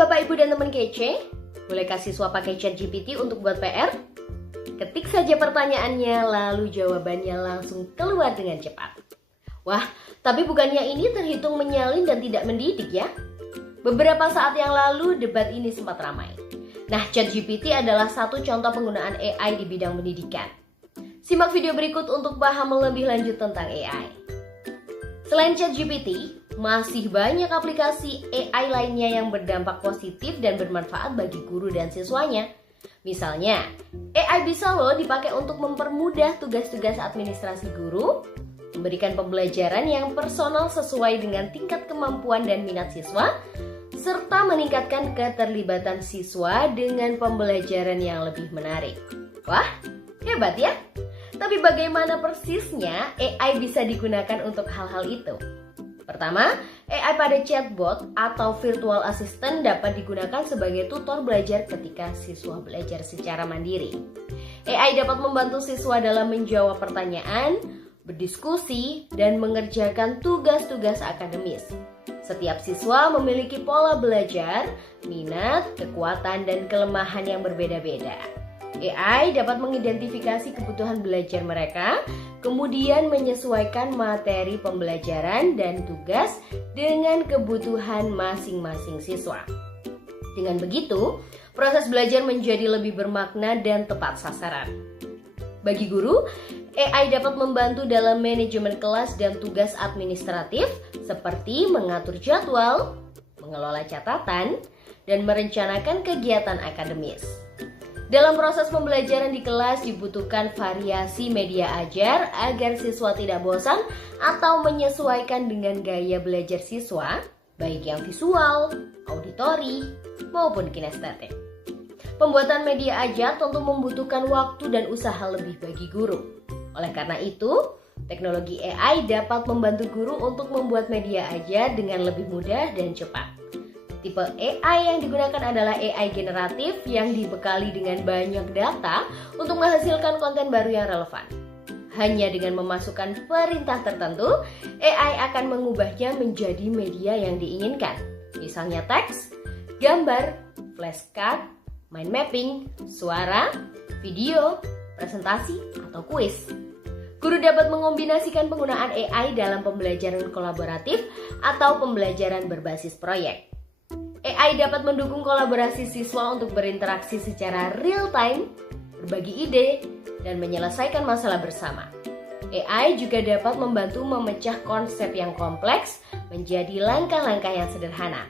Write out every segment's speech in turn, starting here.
Bapak, Ibu, dan teman kece, bolehkah siswa pakai ChatGPT untuk buat PR? Ketik saja pertanyaannya, lalu jawabannya langsung keluar dengan cepat. Wah, tapi bukannya ini terhitung menyalin dan tidak mendidik ya? Beberapa saat yang lalu, debat ini sempat ramai. Nah, ChatGPT adalah satu contoh penggunaan AI di bidang pendidikan. Simak video berikut untuk paham lebih lanjut tentang AI. Selain ChatGPT, masih banyak aplikasi AI lainnya yang berdampak positif dan bermanfaat bagi guru dan siswanya. Misalnya, AI bisa loh dipakai untuk mempermudah tugas-tugas administrasi guru, memberikan pembelajaran yang personal sesuai dengan tingkat kemampuan dan minat siswa, serta meningkatkan keterlibatan siswa dengan pembelajaran yang lebih menarik. Wah, hebat ya! Tapi bagaimana persisnya AI bisa digunakan untuk hal-hal itu? Pertama, AI pada chatbot atau virtual assistant dapat digunakan sebagai tutor belajar ketika siswa belajar secara mandiri. AI dapat membantu siswa dalam menjawab pertanyaan, berdiskusi, dan mengerjakan tugas-tugas akademis. Setiap siswa memiliki pola belajar, minat, kekuatan, dan kelemahan yang berbeda-beda. AI dapat mengidentifikasi kebutuhan belajar mereka, kemudian menyesuaikan materi pembelajaran dan tugas dengan kebutuhan masing-masing siswa. Dengan begitu, proses belajar menjadi lebih bermakna dan tepat sasaran. Bagi guru, AI dapat membantu dalam manajemen kelas dan tugas administratif seperti mengatur jadwal, mengelola catatan, dan merencanakan kegiatan akademis. Dalam proses pembelajaran di kelas dibutuhkan variasi media ajar agar siswa tidak bosan atau menyesuaikan dengan gaya belajar siswa, baik yang visual, auditori, maupun kinestetik. Pembuatan media ajar tentu membutuhkan waktu dan usaha lebih bagi guru. Oleh karena itu, teknologi AI dapat membantu guru untuk membuat media ajar dengan lebih mudah dan cepat. Tipe AI yang digunakan adalah AI generatif yang dibekali dengan banyak data untuk menghasilkan konten baru yang relevan. Hanya dengan memasukkan perintah tertentu, AI akan mengubahnya menjadi media yang diinginkan. Misalnya teks, gambar, flashcard, mind mapping, suara, video, presentasi, atau kuis. Guru dapat mengombinasikan penggunaan AI dalam pembelajaran kolaboratif atau pembelajaran berbasis proyek. AI dapat mendukung kolaborasi siswa untuk berinteraksi secara real time, berbagi ide, dan menyelesaikan masalah bersama. AI juga dapat membantu memecah konsep yang kompleks menjadi langkah-langkah yang sederhana.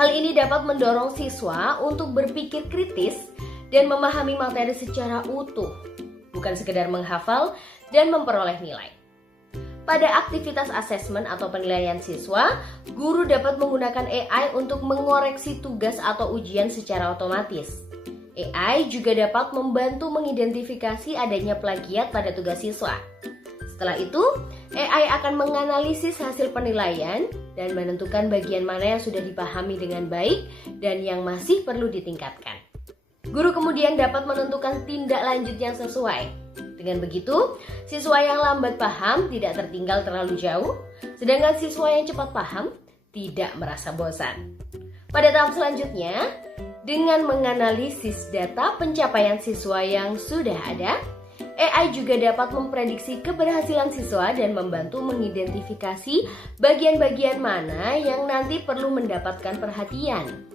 Hal ini dapat mendorong siswa untuk berpikir kritis dan memahami materi secara utuh, bukan sekedar menghafal dan memperoleh nilai. Pada aktivitas asesmen atau penilaian siswa, guru dapat menggunakan AI untuk mengoreksi tugas atau ujian secara otomatis. AI juga dapat membantu mengidentifikasi adanya plagiat pada tugas siswa. Setelah itu, AI akan menganalisis hasil penilaian dan menentukan bagian mana yang sudah dipahami dengan baik dan yang masih perlu ditingkatkan. Guru kemudian dapat menentukan tindak lanjut yang sesuai. Dengan begitu, siswa yang lambat paham tidak tertinggal terlalu jauh, sedangkan siswa yang cepat paham tidak merasa bosan. Pada tahap selanjutnya, dengan menganalisis data pencapaian siswa yang sudah ada, AI juga dapat memprediksi keberhasilan siswa dan membantu mengidentifikasi bagian-bagian mana yang nanti perlu mendapatkan perhatian.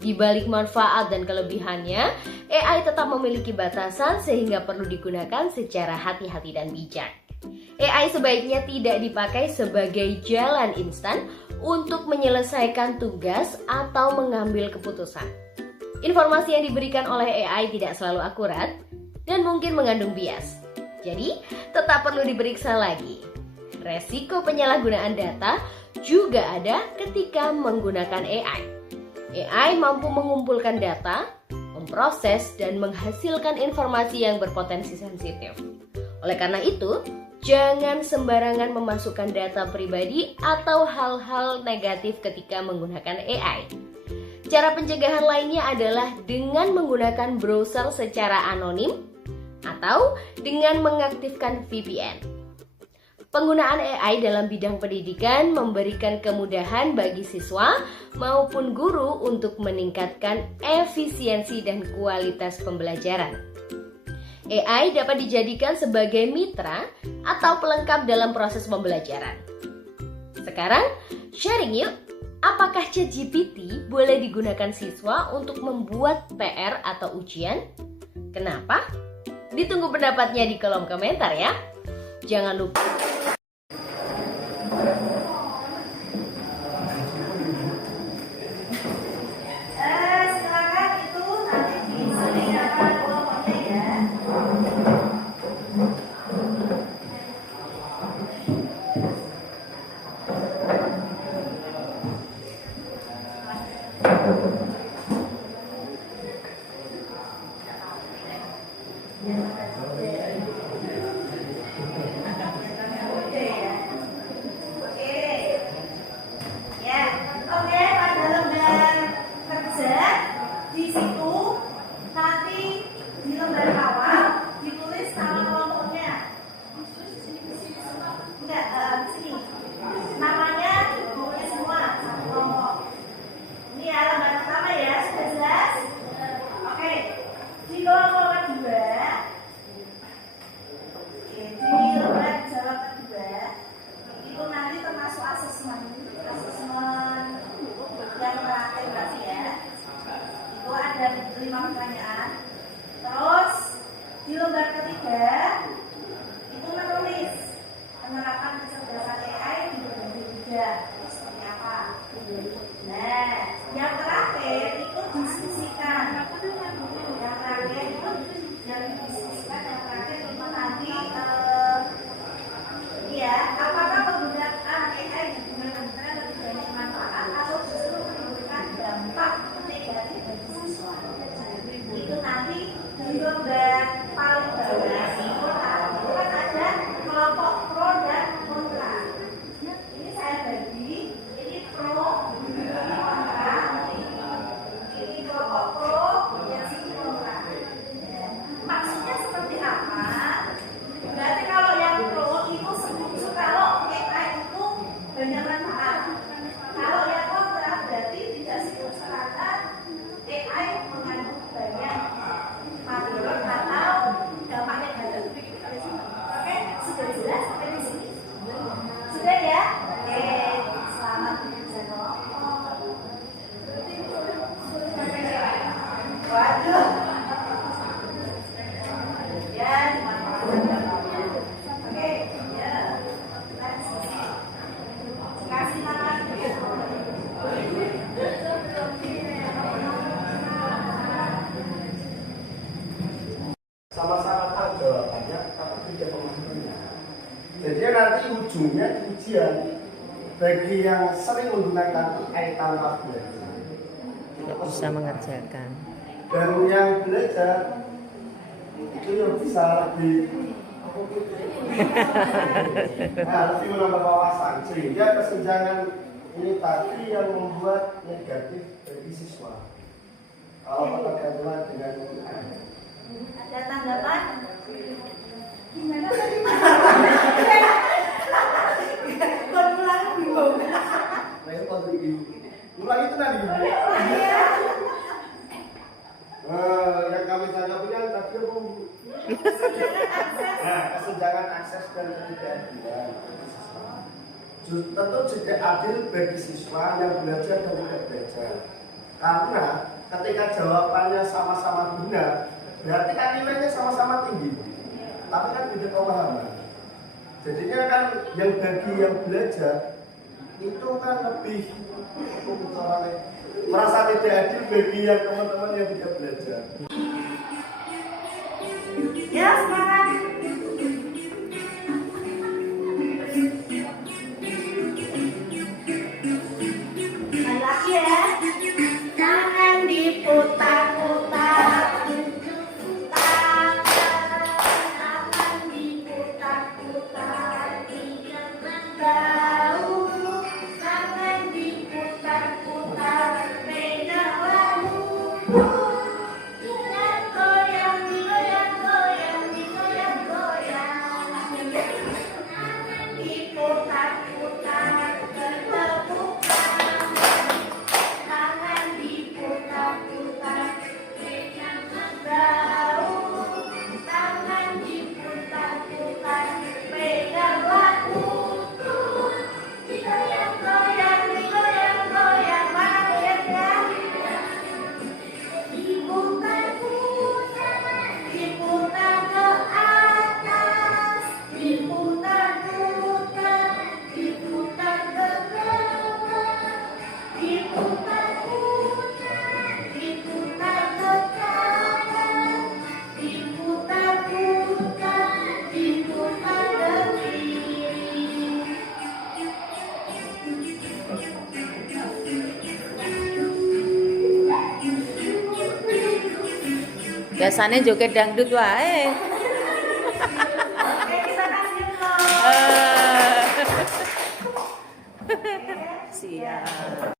Di balik manfaat dan kelebihannya, AI tetap memiliki batasan sehingga perlu digunakan secara hati-hati dan bijak. AI sebaiknya tidak dipakai sebagai jalan instan untuk menyelesaikan tugas atau mengambil keputusan. Informasi yang diberikan oleh AI tidak selalu akurat dan mungkin mengandung bias. Jadi, tetap perlu diperiksa lagi. Resiko penyalahgunaan data juga ada ketika menggunakan AI. AI mampu mengumpulkan data, memproses, dan menghasilkan informasi yang berpotensi sensitif. Oleh karena itu, jangan sembarangan memasukkan data pribadi atau hal-hal negatif ketika menggunakan AI. Cara pencegahan lainnya adalah dengan menggunakan browser secara anonim atau dengan mengaktifkan VPN. Penggunaan AI dalam bidang pendidikan memberikan kemudahan bagi siswa maupun guru untuk meningkatkan efisiensi dan kualitas pembelajaran. AI dapat dijadikan sebagai mitra atau pelengkap dalam proses pembelajaran. Sekarang, sharing yuk, apakah ChatGPT boleh digunakan siswa untuk membuat PR atau ujian? Kenapa? Ditunggu pendapatnya di kolom komentar ya. Jangan lupa ada 5 pertanyaan. Terus di lembar ketiga itu menulis penerapan kecerdasan AI di berbagai bidang seperti apa. Nah, yang terakhir itu diskusikan. Yang terakhir itu yang didiskusikan, yang terakhir itu nanti apakah penggunaan AI digunakan benar lebih banyak manfaat atau justru menimbulkan dampak negatif bagi siswa. Itu nanti di lembar paling bawah itu kan ada kelompok pro dan kontra. Ini saya bagi, ini pro, ini kontra, ini kelompok pro, yang sini kontra. Maksudnya seperti apa? Berarti kalau yang pro itu setuju kalau AI itu banyak manfaat. Kalau yang kontra berarti tidak setuju karena AI mengandung banyak material atau dampak negatif. Oke, sudah jelas sampai di sini? Sudah ya? Oke, selamat menjaga. Waduh. Ya, oke, ya. Kasih makan. Sama-sama tahu jawabannya, tapi tidak pemahamannya. Jadi nanti ujungnya di ujian bagi yang sering menggunakan AI tanpa belajar tidak bisa mengerjakan, dan yang belajar itu yang bisa lebih lebih menambah wawasan, sehingga kesenjangan ini tadi yang membuat negatif bagi siswa kalau ketergantungan dengan AI. Ada tanggapan? Gimana tadi? Berulang bingung. Ulang itu tadi. Yang kami tanggapinya tadi kesenjangan akses dan ketidakadilan. Tentu tidak adil bagi siswa yang belajar dan tidak belajar. Karena ketika jawabannya sama-sama benar, berarti kan nilainya sama-sama tinggi, tapi kan beda pemahaman. Jadinya kan yang bagi yang belajar itu kan lebih merasa tidak adil bagi yang teman-teman yang tidak belajar. Ya, semangat. Lagi ya. Jangan diputar-putar. Biasanya joget dangdut wae. Oke, kita kasih vlog. Siap.